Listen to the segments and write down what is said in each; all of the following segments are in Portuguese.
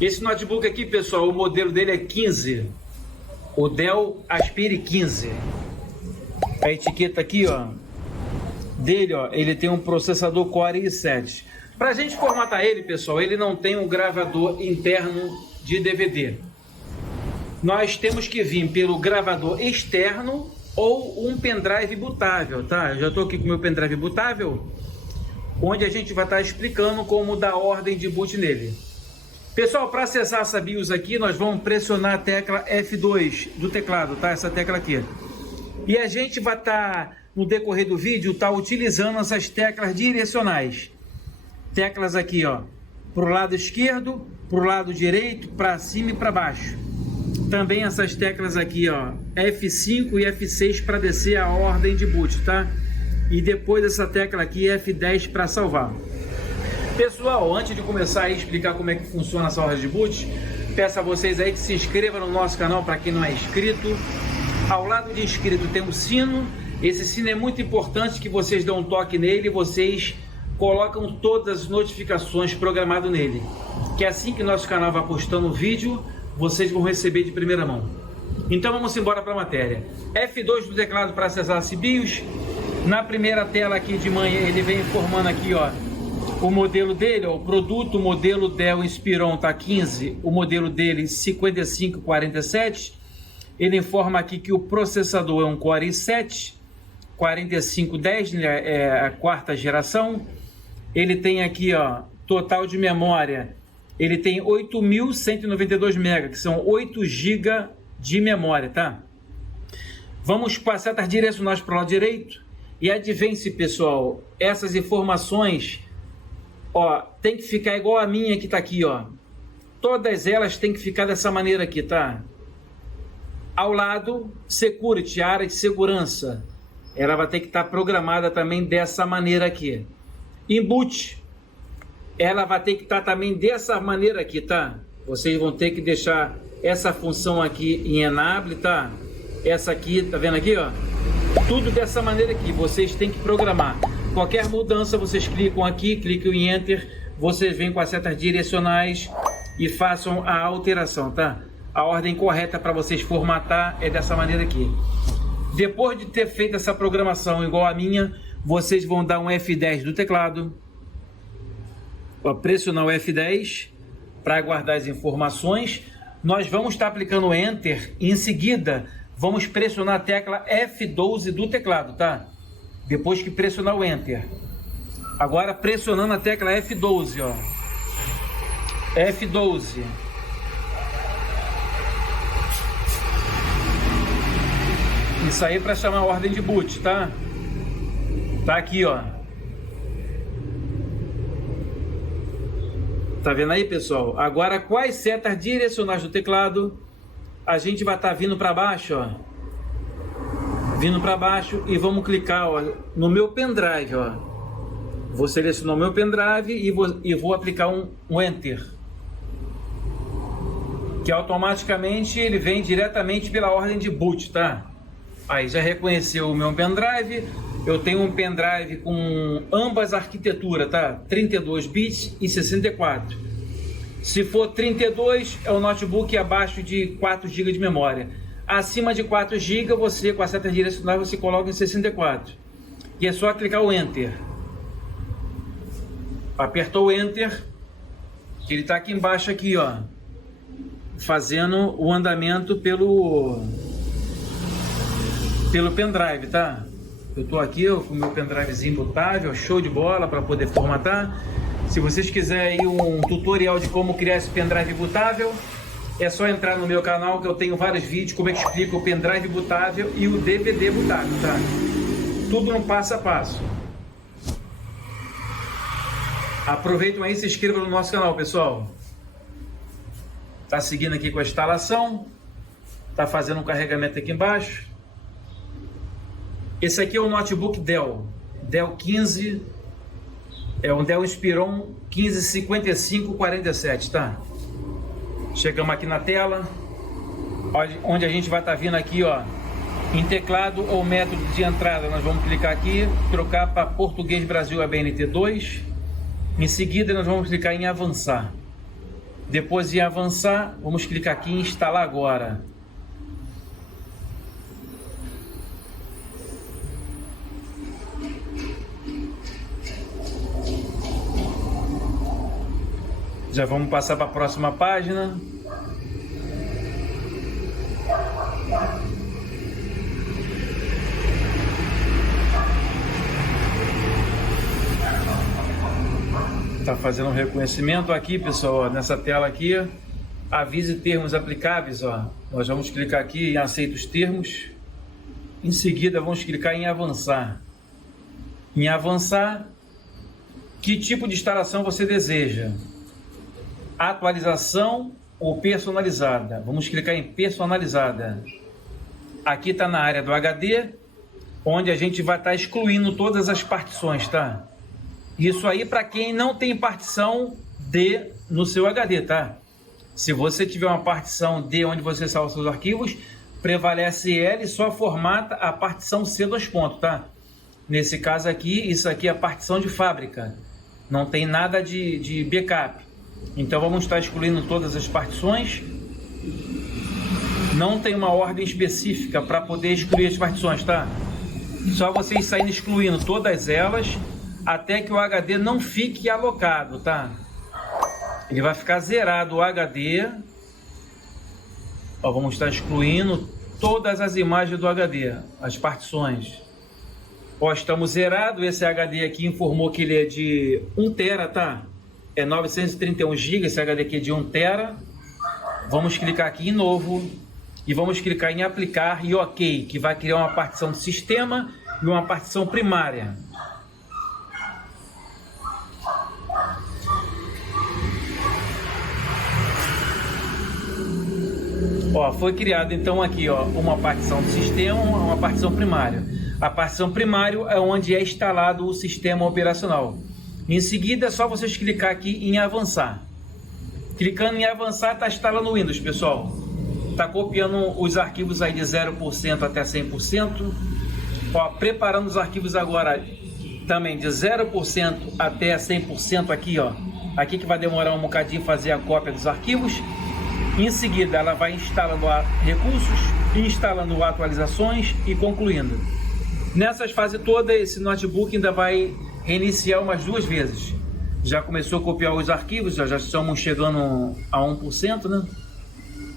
Esse notebook aqui, pessoal, o modelo dele é 15. O Dell Aspire 15. A etiqueta aqui, ó, dele, ó, ele tem um processador Core i7. Para a gente formatar ele, pessoal, ele não tem um gravador interno de DVD. Nós temos que vir pelo gravador externo ou um pendrive bootável, tá? Eu já estou aqui com o meu pendrive bootável, onde a gente vai estar explicando como dar ordem de boot nele. Pessoal, para acessar essa BIOS aqui, nós vamos pressionar a tecla F2 do teclado, tá? Essa tecla aqui. E a gente vai estar, no decorrer do vídeo, utilizando essas teclas direcionais. Teclas aqui, ó, para o lado esquerdo, para o lado direito, para cima e para baixo. Também essas teclas aqui, ó, F5 e F6 para descer a ordem de boot, tá? E depois essa tecla aqui, F10 para salvar. Pessoal, antes de começar a explicar como é que funciona essa ordem de boot, peço a vocês aí que se inscrevam no nosso canal para quem não é inscrito. Ao lado de inscrito tem um sino. Esse sino é muito importante que vocês dão um toque nele e vocês colocam todas as notificações programadas nele. Que assim que nosso canal vai postando o vídeo, vocês vão receber de primeira mão. Então vamos embora para a matéria. F2 do teclado para acessar esse BIOS. Na primeira tela aqui de manhã ele vem informando aqui, ó, o modelo dele, ó, o produto, o modelo Dell Inspiron tá 15, o modelo dele 5547. Ele informa aqui que o processador é um Core i7 4510, né, é a quarta geração. Ele tem aqui, ó, total de memória, ele tem 8.192 MB, que são 8 GB de memória, tá? Vamos com as setas direcionais para o lado direito. E advém-se, pessoal, essas informações, ó, tem que ficar igual a minha que tá aqui, ó. Todas elas tem que ficar dessa maneira aqui, tá? Ao lado, Security, área de segurança. Ela vai ter que estar programada também dessa maneira aqui. Em boot, ela vai ter que estar também dessa maneira aqui, tá? Vocês vão ter que deixar essa função aqui em enable, tá? Essa aqui, tá vendo aqui, ó? Tudo dessa maneira aqui, vocês têm que programar. Qualquer mudança, vocês clicam aqui, clicam em Enter, vocês vêm com as setas direcionais e façam a alteração, tá? A ordem correta para vocês formatar é dessa maneira aqui. Depois de ter feito essa programação igual a minha, vocês vão dar um F10 do teclado, pressionar o F10 para guardar as informações. Nós vamos estar aplicando o Enter e em seguida vamos pressionar a tecla F12 do teclado, tá? Depois que pressionar o Enter. Agora pressionando a tecla F12, ó. F12. Isso aí para chamar a ordem de boot, tá? Tá aqui, ó. Tá vendo aí, pessoal? Agora, quais setas direcionais do teclado? A gente vai estar vindo para baixo, ó. Vindo para baixo e vamos clicar, ó, no meu pendrive, ó. Vou selecionar o meu pendrive e vou aplicar um Enter. Que automaticamente ele vem diretamente pela ordem de boot, tá? Aí já reconheceu o meu pendrive. Eu tenho um pendrive com ambas arquiteturas, tá? 32 bits e 64. Se for 32, é o notebook abaixo de 4 GB de memória. Acima de 4 GB, você com a seta direcional você coloca em 64. E é só clicar o Enter. Apertou o Enter, ele está aqui embaixo aqui, ó, fazendo o andamento pelo pendrive, tá? Eu tô aqui ó, com o meu pendrivezinho botável, show de bola para poder formatar. Se vocês quiserem aí um tutorial de como criar esse pendrive bootável, é só entrar no meu canal que eu tenho vários vídeos como é que explica o pendrive bootável e o DVD bootável, tá? Tudo no passo a passo. Aproveitem aí e se inscrevam no nosso canal, pessoal. Tá seguindo aqui com a instalação, tá fazendo um carregamento aqui embaixo. Esse aqui é o notebook Dell 15, é um Dell Inspiron 155547, tá? Chegamos aqui na tela, onde a gente vai estar vindo aqui, ó, em teclado ou método de entrada. Nós vamos clicar aqui, trocar para Português Brasil ABNT2. Em seguida nós vamos clicar em avançar. Depois em avançar, vamos clicar aqui em instalar agora. Já vamos passar para a próxima página. Está fazendo um reconhecimento aqui, pessoal, ó, nessa tela aqui. Avise termos aplicáveis, ó. Nós vamos clicar aqui em aceita os termos. Em seguida, vamos clicar em avançar. Em avançar, que tipo de instalação você deseja? Atualização ou personalizada? Vamos clicar em personalizada. Aqui está na área do HD, onde a gente vai estar excluindo todas as partições, tá? Isso aí para quem não tem partição D no seu HD, tá? Se você tiver uma partição D onde você salva seus arquivos, prevalece L e só formata a partição C dois pontos, tá? Nesse caso aqui, isso aqui é a partição de fábrica. Não tem nada de backup. Então vamos estar excluindo todas as partições. Não tem uma ordem específica para poder excluir as partições, tá? Só vocês saírem excluindo todas elas até que o HD não fique alocado, tá? Ele vai ficar zerado o HD. Ó, vamos estar excluindo todas as imagens do HD, as partições. Ó, estamos zerado. Esse HD aqui informou que ele é de 1 TB, tá? É 931 GB, esse HD aqui é de 1 TB. Vamos clicar aqui em novo e vamos clicar em aplicar e OK, que vai criar uma partição de sistema e uma partição primária. Ó, foi criado então aqui, ó, uma partição de sistema, uma partição primária. A partição primária é onde é instalado o sistema operacional. Em seguida, é só vocês clicar aqui em avançar. Clicando em avançar, está instalando o Windows, pessoal. Está copiando os arquivos aí de 0% até 100%. Ó, preparando os arquivos agora também de 0% até 100% aqui, ó. Aqui que vai demorar um bocadinho fazer a cópia dos arquivos. Em seguida, ela vai instalando recursos, instalando atualizações e concluindo. Nessas fases todas, esse notebook ainda vai reiniciar umas 2 vezes. Já começou a copiar os arquivos, já estamos chegando a 1%, né?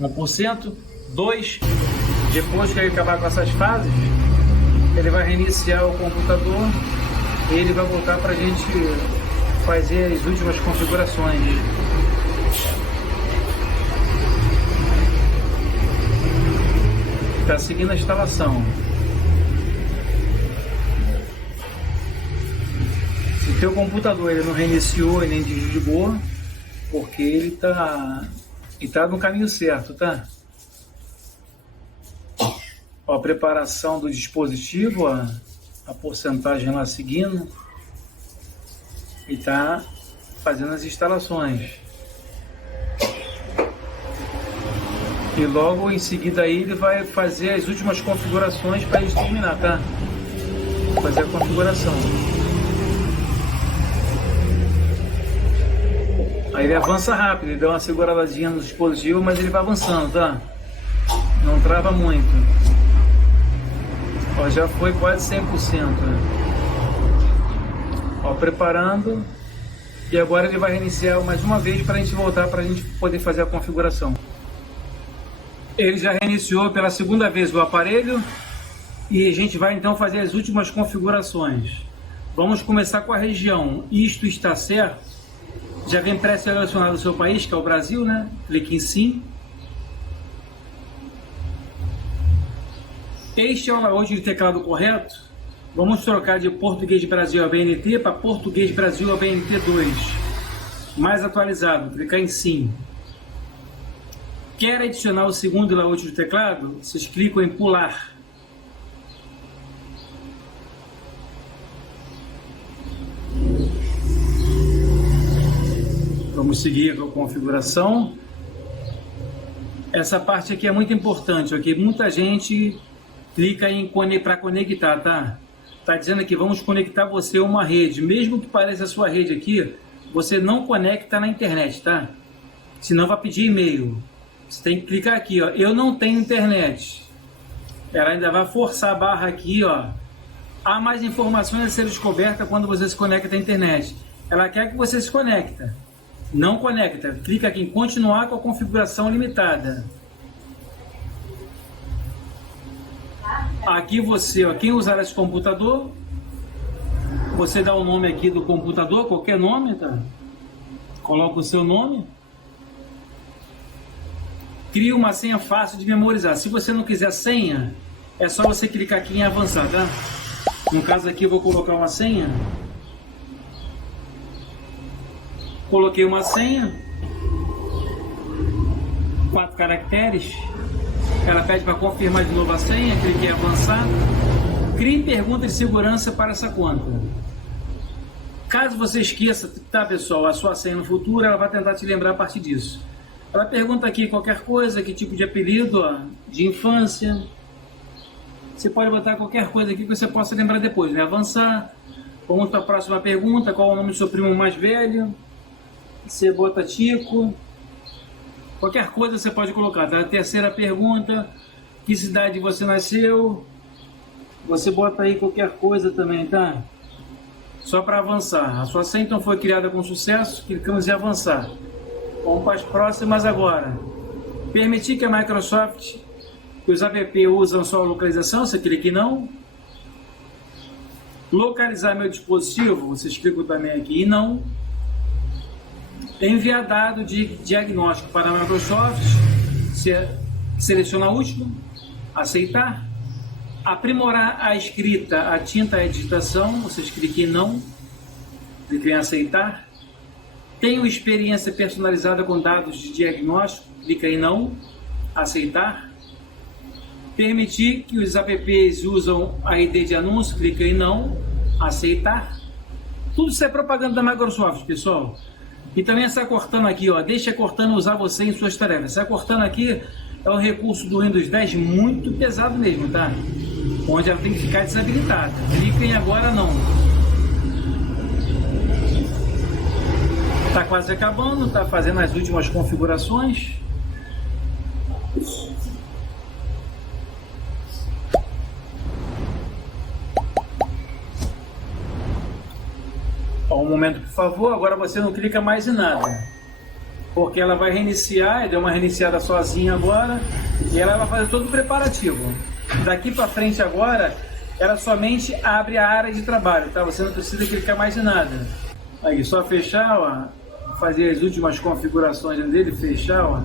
1%, 2%. Depois que ele acabar com essas fases, ele vai reiniciar o computador e ele vai voltar para a gente fazer as últimas configurações. Está seguindo a instalação. Se o teu computador ele não reiniciou e nem desligou, porque ele tá no caminho certo, tá? Ó, a preparação do dispositivo, ó, a porcentagem lá seguindo, e tá fazendo as instalações. E logo em seguida aí ele vai fazer as últimas configurações para a gente terminar, tá? Fazer a configuração. Aí ele avança rápido, ele dá uma seguradinha no dispositivo, mas ele vai avançando, tá? Não trava muito. Ó, já foi quase 100%, né? Ó, preparando. E agora ele vai reiniciar mais uma vez para a gente voltar, para a gente poder fazer a configuração. Ele já reiniciou pela segunda vez o aparelho e a gente vai então fazer as últimas configurações. Vamos começar com a região. Isto está certo? Já vem pré-selecionado o seu país, que é o Brasil, né? Clique em sim. Este é o layout de teclado correto. Vamos trocar de Português Brasil ABNT para Português Brasil ABNT 2. Mais atualizado, clicar em sim. Quer adicionar o segundo layout do teclado? Vocês clicam em pular. Vamos seguir com a configuração. Essa parte aqui é muito importante, ok? Muita gente clica em para conectar, tá? Tá dizendo aqui, vamos conectar você a uma rede. Mesmo que pareça a sua rede aqui, você não conecta na internet, tá? senão vai pedir e-mail. Você tem que clicar aqui, ó, eu não tenho internet. Ela ainda vai forçar a barra aqui, ó. Há mais informações a ser descoberta quando você se conecta à internet. Ela quer que você se conecta. Não conecta. Clica aqui em continuar com a configuração limitada. Aqui você, ó, quem usar esse computador, você dá o nome aqui do computador, qualquer nome, tá? Coloca o seu nome. Cria uma senha fácil de memorizar. Se você não quiser senha, é só você clicar aqui em avançar, tá? No caso aqui eu vou colocar uma senha. Coloquei uma senha. 4 caracteres. Ela pede para confirmar de novo a senha, cliquei em avançar. Crie pergunta de segurança para essa conta. Caso você esqueça, tá pessoal, a sua senha no futuro, ela vai tentar te lembrar a partir disso. Ela pergunta aqui qualquer coisa, que tipo de apelido, ó, de infância. Você pode botar qualquer coisa aqui que você possa lembrar depois, né? Avançar. Vamos para a próxima pergunta. Qual é o nome do seu primo mais velho? Você bota Tico. Qualquer coisa você pode colocar, tá? A terceira pergunta. Que cidade você nasceu? Você bota aí qualquer coisa também, tá? Só para avançar. A sua senha então foi criada com sucesso. Clicamos em avançar. Vamos para as próximas agora. Permitir que a Microsoft, que os app usam sua localização, você clica em não. Localizar meu dispositivo, vocês clicam também aqui em não. Enviar dado de diagnóstico para a Microsoft, seleciona o último, aceitar. Aprimorar a escrita, a tinta e a digitação, vocês clicam em não, clicam em aceitar. Tenho experiência personalizada com dados de diagnóstico, clica em não, aceitar. Permitir que os apps usam a ID de anúncio, clica em não, aceitar. Tudo isso é propaganda da Microsoft, pessoal. E também essa cortando aqui, ó, deixa cortando usar você em suas tarefas. Essa cortando aqui é um recurso do Windows 10 muito pesado mesmo, tá? Onde ela tem que ficar desabilitada. Clica em agora não. Tá quase acabando, tá fazendo as últimas configurações. Um momento, por favor. Agora você não clica mais em nada, porque ela vai reiniciar. Deu uma reiniciada sozinha agora e ela vai fazer todo o preparativo. Daqui para frente agora, ela somente abre a área de trabalho, tá? Você não precisa clicar mais em nada. Aí, só fechar, ó, fazer as últimas configurações dele, fechar, ó.